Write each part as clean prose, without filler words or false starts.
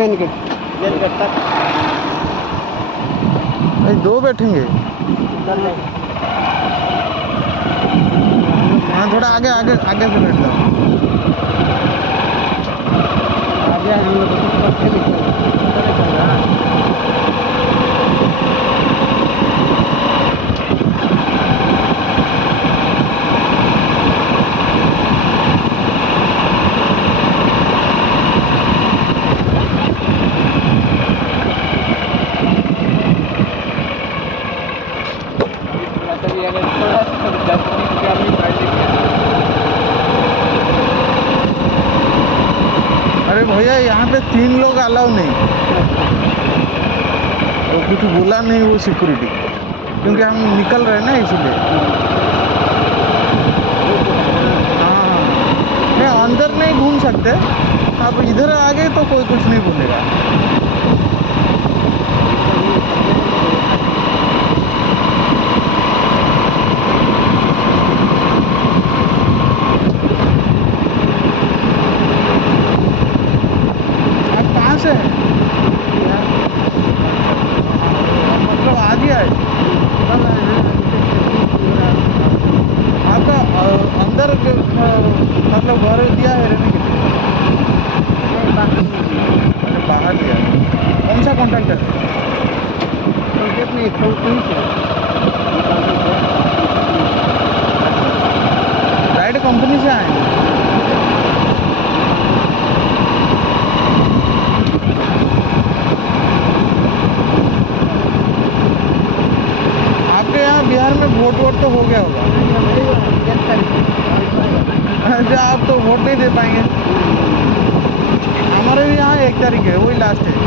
Main gate तक। भाई 2 बैठेंगे। हाँ थोड़ा आगे आगे आगे से बैठ जाओ। आगे हम लोग को कुछ पता नहीं चल रहा। अरे भैया यहाँ पे 3 लोग अलाउ नहीं, वो कुछ बोला नहीं वो सिक्योरिटी, क्योंकि हम निकल रहे हैं ना इसलिए। हाँ नहीं अंदर नहीं घूम सकते, अब इधर आ गए तो कोई कुछ नहीं बोलेगा। आप कहाँ से हैं? मतलब आ गया है आपका अंदर मतलब घर दिया है रहने के लिए? अरे बाहर लिया है। कौन सा कॉन्ट्रैक्टर है? राइड कंपनी से आए हैं। आपके यहाँ बिहार में वोट तो हो गया होगा। अच्छा आप तो वोट नहीं दे पाएंगे। हमारे भी यहाँ 1 तारीख है, वही लास्ट है।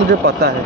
मुझे पता है।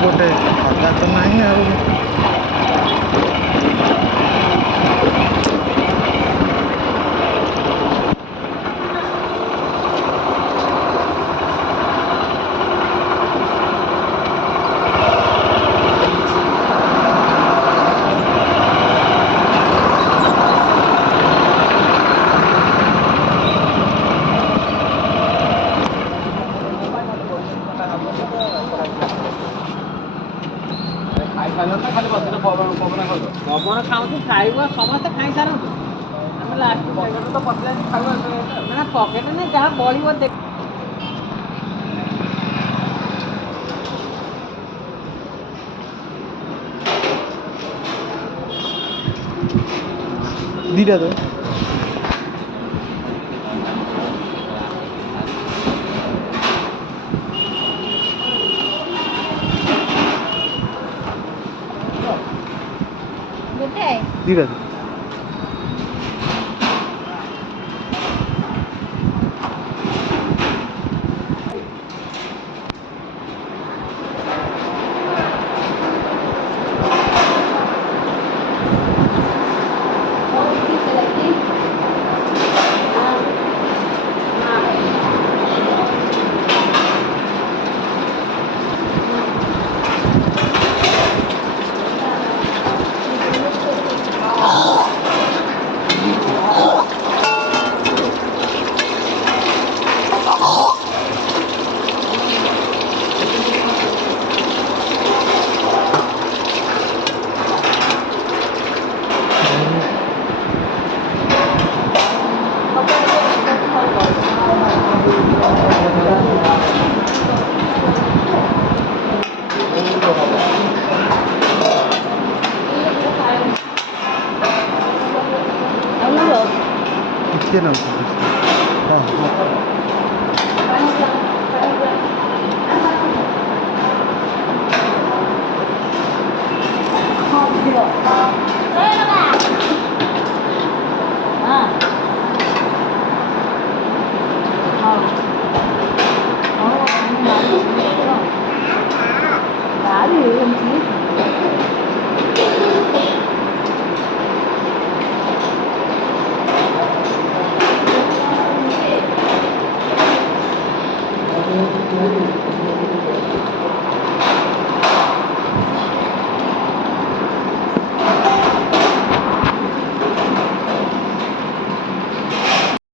ଗୋଟେ ଫାଙ୍କା ତ ନାହିଁ ଆଉ। ପବନ ଖାଉଛୁ ଖାଇବ ସମସ୍ତେ ଖାଇସାରନ୍ତୁ ଆମେ ଲାଷ୍ଟ ପକେଟ ତ ପକେଟ ଖାଇବା ନା ପକେଟ ନାହିଁ ଯାହା ବଳିବ ଦେଖ ଦିଟା ତ ଦିଟା ତ ଟିକେ ନା ହଁ ହଁ